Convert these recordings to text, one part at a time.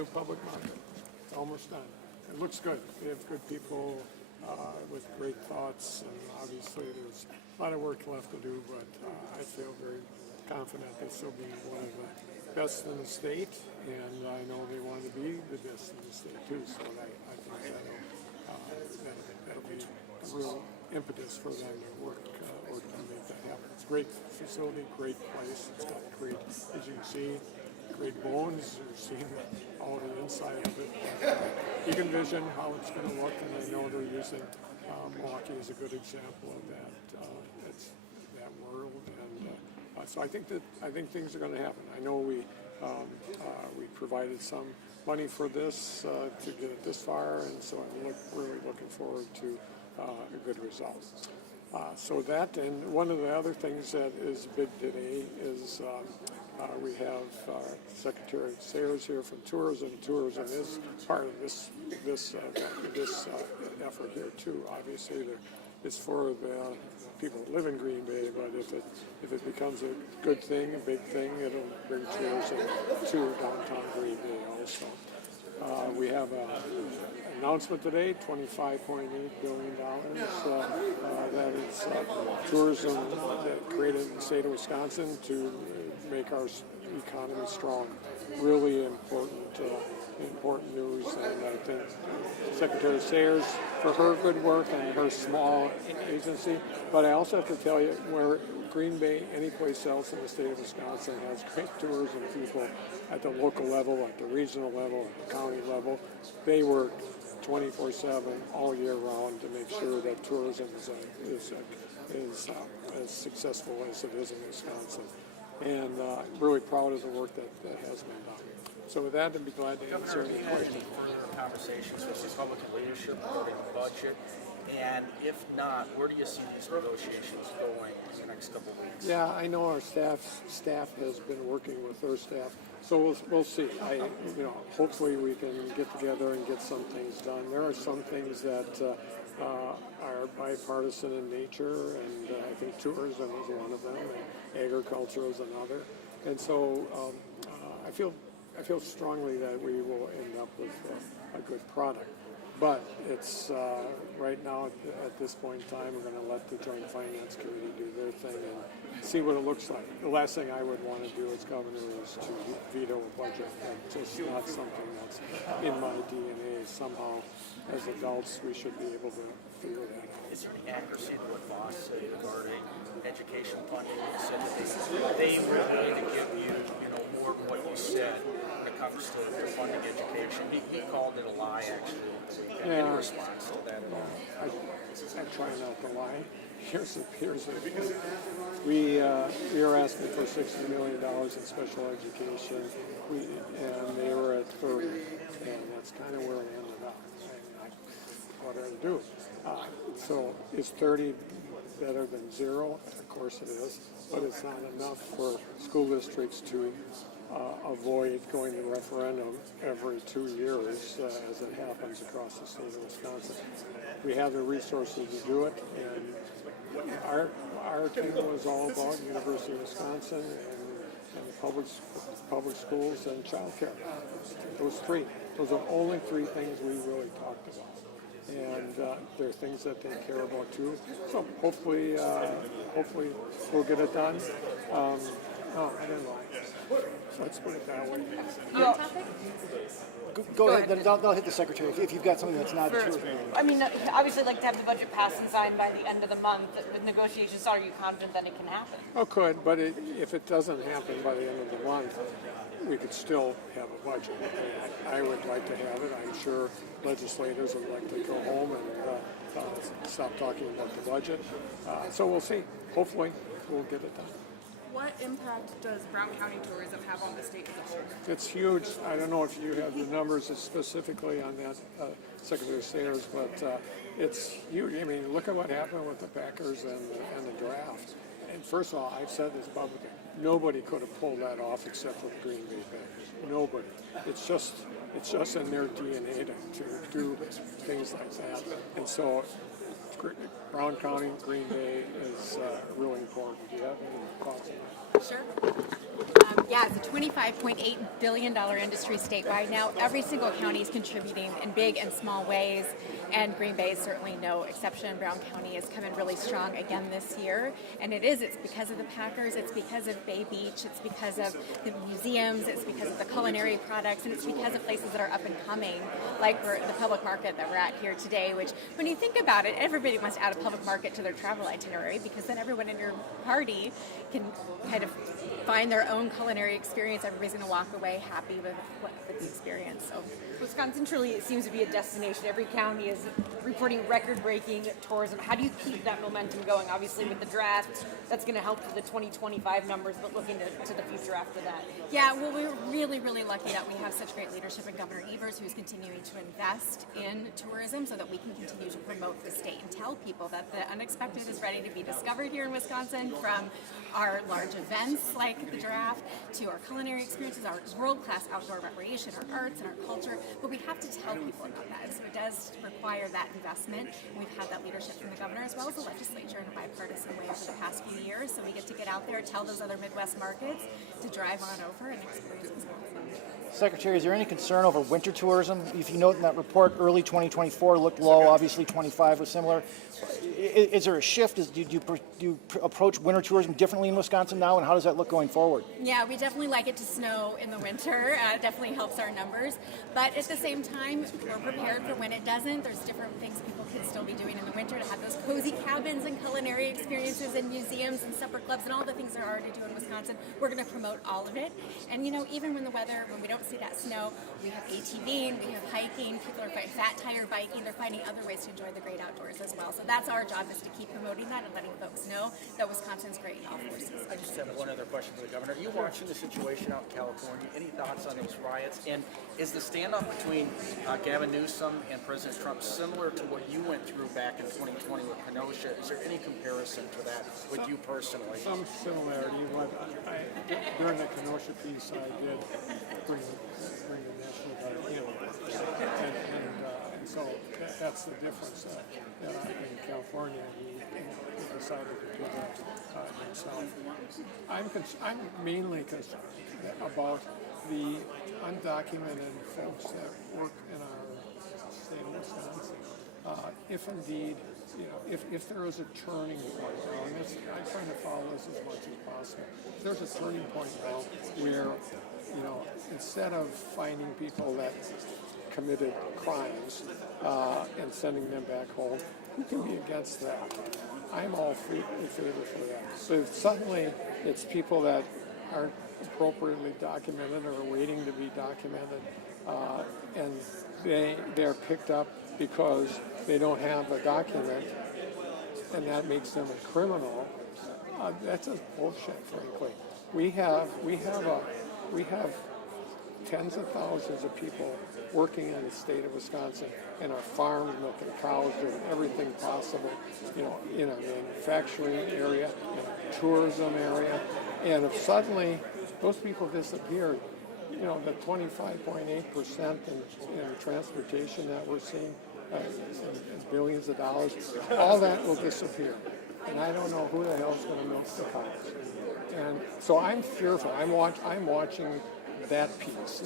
new public market. It's almost done. It looks good. We have good people with great thoughts, and obviously there's a lot of work left to do, but I feel very confident this will be one of the best in the state, and I know they want to be the best in the state too, so I think that'll be a real impetus for them to work to make that happen. It's a great facility, great place. It's got great, as you can see, great bones. You've seen all the inside of it. You can envision how it's going to look, and I know they're using Milwaukee as a good example of that. It's that world, and so I think things are going to happen. I know we provided some money for this to get it this far, and so I'm really looking forward to a good result. So that, and one of the other things that is big today is we have Secretary Sayers here from Tourism. Tourism is part of this effort here too. Obviously, it's for the people that live in Green Bay, but if it becomes a good thing, a big thing, it'll bring tourism to downtown Green Bay also. We have an announcement today, $25.8 billion. That is tourism that created in the state of Wisconsin to make our economy strong. Really important news, and I think Secretary Sayers for her good work and her small agency. But I also have to tell you, where Green Bay, any place else in the state of Wisconsin, has great tourism people at the local level, at the regional level, at the county level. They work 24/7 all year round to make sure that tourism is as successful as it is in Wisconsin. And really proud of the work that has been done. So with that, I'd be glad to answer any questions. Further conversations with Republican leadership regarding the budget? And if not, where do you see these negotiations going in the next couple of weeks? Yeah, I know our staff has been working with their staff, so we'll see. Hopefully we can get together and get some things done. There are some things that are bipartisan in nature, and I think tourism is one of them, and agriculture is another. And so I feel strongly that we will end up with a good product. But it's right now at this point in time, we're going to let the Joint Finance Committee do their thing and see what it looks like. The last thing I would want to do as governor is to veto a budget. That's just not something that's in my DNA. Somehow, as adults, we should be able to figure that out. Is there any accuracy to what Voss said regarding education funding? He said that they were willing to give you, more than what you said when it comes to funding education. He called it a lie, actually. Yeah. Any response to that? I try not to lie. Here's the we are asking for $60 million in special education, and they were at 30, and that's kind of where it ended up. What do I do? So is 30 better than zero? Of course it is, but it's not enough for school districts to avoid going to referendum every 2 years, as it happens across the state of Wisconsin. We have the resources to do it, and our team was all about University of Wisconsin and public schools and child care. Those are only three things we really talked about. And there are things that they care about too. So hopefully we'll get it done. No, I didn't lie. So let's put it that way. Go ahead, then they'll hit the secretary if you've got something that's not true. I mean, obviously, I'd like to have the budget passed and signed by the end of the month. With negotiations, are you confident that it can happen? Oh, could, but if it doesn't happen by the end of the month, we could still have a budget. I would like to have it. I'm sure legislators would like to go home and stop talking about the budget. So we'll see. Hopefully, we'll get it done. What impact does Brown County tourism have on the state as a whole? It's huge. I don't know if you have the numbers specifically on that, Secretary Sayers, but it's huge. I mean, look at what happened with the Packers and the draft. And first of all, I've said this publicly, nobody could have pulled that off except for the Green Bay Packers. Nobody. It's just in their DNA to do things like that. And so Brown County, Green Bay is really important. Do you have any thoughts on that? Sure. Yeah, it's a $25.8 billion industry statewide now. Every single county is contributing in big and small ways, and Green Bay is certainly no exception. Brown County is coming really strong again this year, and it's because of the Packers, it's because of Bay Beach, it's because of the museums, it's because of the culinary products, and it's because of places that are up and coming, like the public market that we're at here today, which when you think about it, everybody wants to add a public market to their travel itinerary because then everyone in your party can kind of find their own culinary experience. Everybody's going to walk away happy with the experience. So Wisconsin truly seems to be a destination. Every county is reporting record-breaking tourism. How do you keep that momentum going? Obviously, with the draft, that's going to help for the 2025 numbers, but looking to the future after that. yeah, well, we're really, really lucky that we have such great leadership in Governor Evers, who's continuing to invest in tourism so that we can continue to promote the state and tell people that the unexpected is ready to be discovered here in Wisconsin, from our large events like the draft to our culinary experiences, our world-class outdoor recreation, our arts and our culture. But we have to tell people about that. So it does require that investment. We've had that leadership from the governor as well as the legislature in a bipartisan way for the past few years. So we get to get out there, tell those other Midwest markets to drive on over and experience Wisconsin. Secretary, is there any concern over winter tourism? If you note in that report, early 2024 looked low, obviously 25 was similar. Is there a shift? Do you approach winter tourism differently in Wisconsin now, and how does that look going forward? Yeah, we definitely like it to snow in the winter. It definitely helps our numbers. But at the same time, we're prepared for when it doesn't. There's different things people can still be doing in the winter to have those cozy cabins and culinary experiences and museums and supper clubs and all the things they're already doing in Wisconsin. We're going to promote all of it. And even when we don't see that snow, we have ATVing, we have hiking, people are fat tire biking, they're finding other ways to enjoy the great outdoors as well. So that's our job, is to keep promoting that and letting folks know that Wisconsin's great in all forces. I just have one other question for the governor. Are you watching the situation out in California? Any thoughts on those riots? And is the standoff between Gavin Newsom and President Trump similar to what you went through back in 2020 with Kenosha? Is there any comparison to that with you personally? Some similarity. During the Kenosha piece, I did bring the National Guard in. And so that's the difference. In California, he decided to do that himself. I'm mainly concerned about the undocumented folks that work in our state of Wisconsin. If indeed, if there is a turning point now, and I'm trying to follow this as much as possible. If there's a turning point now where, instead of finding people that committed crimes and sending them back home, who can be against that? I'm all in favor for that. So if suddenly it's people that aren't appropriately documented or waiting to be documented, and they're picked up because they don't have a document, and that makes them a criminal. That's just bullshit, frankly. We have tens of thousands of people working in the state of Wisconsin, in our farms, milking cows, doing everything possible, in a manufacturing area, in a tourism area, and if suddenly those people disappeared, the 25.8% in transportation that we're seeing, and billions of dollars, all that will disappear. And I don't know who the hell is going to milk the cows. And so I'm fearful. I'm watching that piece,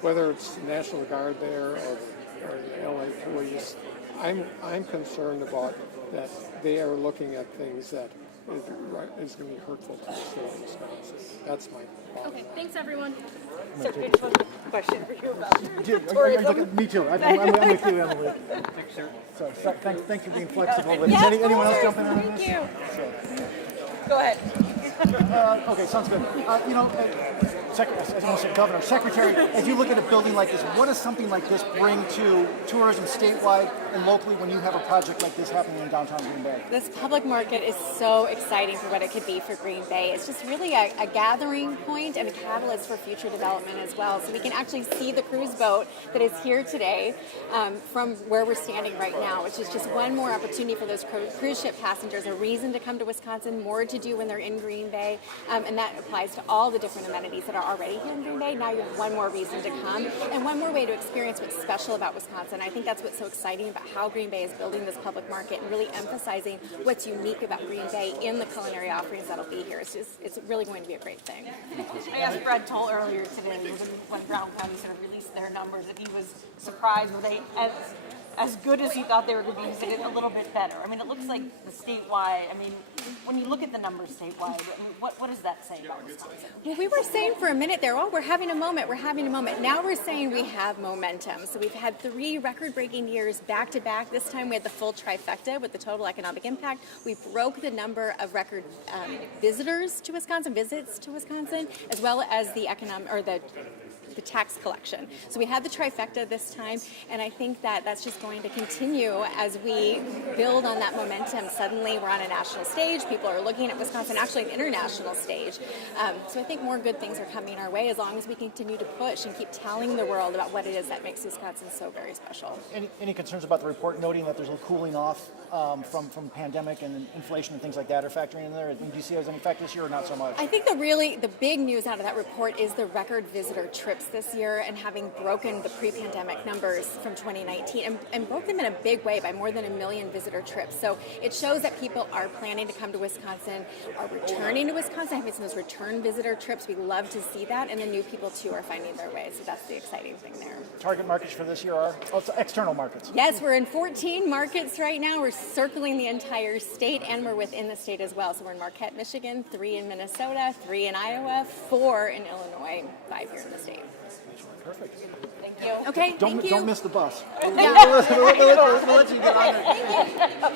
whether it's National Guard there or the LA police. I'm concerned about that they are looking at things that is going to be hurtful to the state of Wisconsin. That's my problem. Okay, thanks everyone. So, Rich, one question for you about Me too. I'm with you, Emily. So thanks for being flexible. But Yeah, does anyone else jump in on Thank this? you. Go ahead. Okay, sounds good. Governor, Secretary, as you look at a building like this, what does something like this bring to tourism statewide and locally when you have a project like this happening in downtown Green Bay? This public market is so exciting for what it could be for Green Bay. It's just really a gathering point and a catalyst for future development as well. So we can actually see the cruise boat that is here today from where we're standing right now, which is just one more opportunity for those cruise ship passengers, a reason to come to Wisconsin, more to do when they're in Green Green Bay, and that applies to all the different amenities that are already here in Green Bay. Now you have one more reason to come and one more way to experience what's special about Wisconsin. I think that's what's so exciting about how Green Bay is building this public market and really emphasizing what's unique about Green Bay in the culinary offerings that'll be here. It's really going to be a great thing. I asked Brad Toll earlier today when Brown County sort of released their numbers if he was surprised. Were they as good as he thought they were going to be? He said a little bit better. I mean, it looks like the statewide. I mean, when you look at the numbers statewide, I mean, what does that say about Wisconsin? Well, we were saying for a minute there, oh, we're having a moment, we're having a moment. Now we're saying we have momentum. So we've had 3 record-breaking years back to back. This time we had the full trifecta with the total economic impact. We broke the number of record visits to Wisconsin, as well as the the tax collection. So we had the trifecta this time, and I think that that's just going to continue as we build on that momentum. Suddenly we're on a national stage. People are looking at Wisconsin, actually an international stage. So I think more good things are coming our way as long as we continue to push and keep telling the world about what it is that makes Wisconsin so very special. Any concerns about the report noting that there's a cooling off from pandemic and inflation and things like that are factoring in there? I mean, do you see there's any factor this year or not so much? I think the big news out of that report is the record visitor trips this year and having broken the pre-pandemic numbers from 2019 and broke them in a big way by more than 1 million visitor trips. So it shows that people are planning to come to Wisconsin, are returning to Wisconsin, having some of those return visitor trips. We love to see that, and the new people too are finding their way. So that's the exciting thing there. Target markets for this year are external markets. Yes, we're in 14 markets right now. We're circling the entire state, and we're within the state as well. So we're in Marquette, Michigan, 3 in Minnesota, 3 in Iowa, 4 in Illinois, 5 here in the state. Perfect. Thank you. Okay, thank you. Don't miss the bus. Yeah. We'll let you get on there.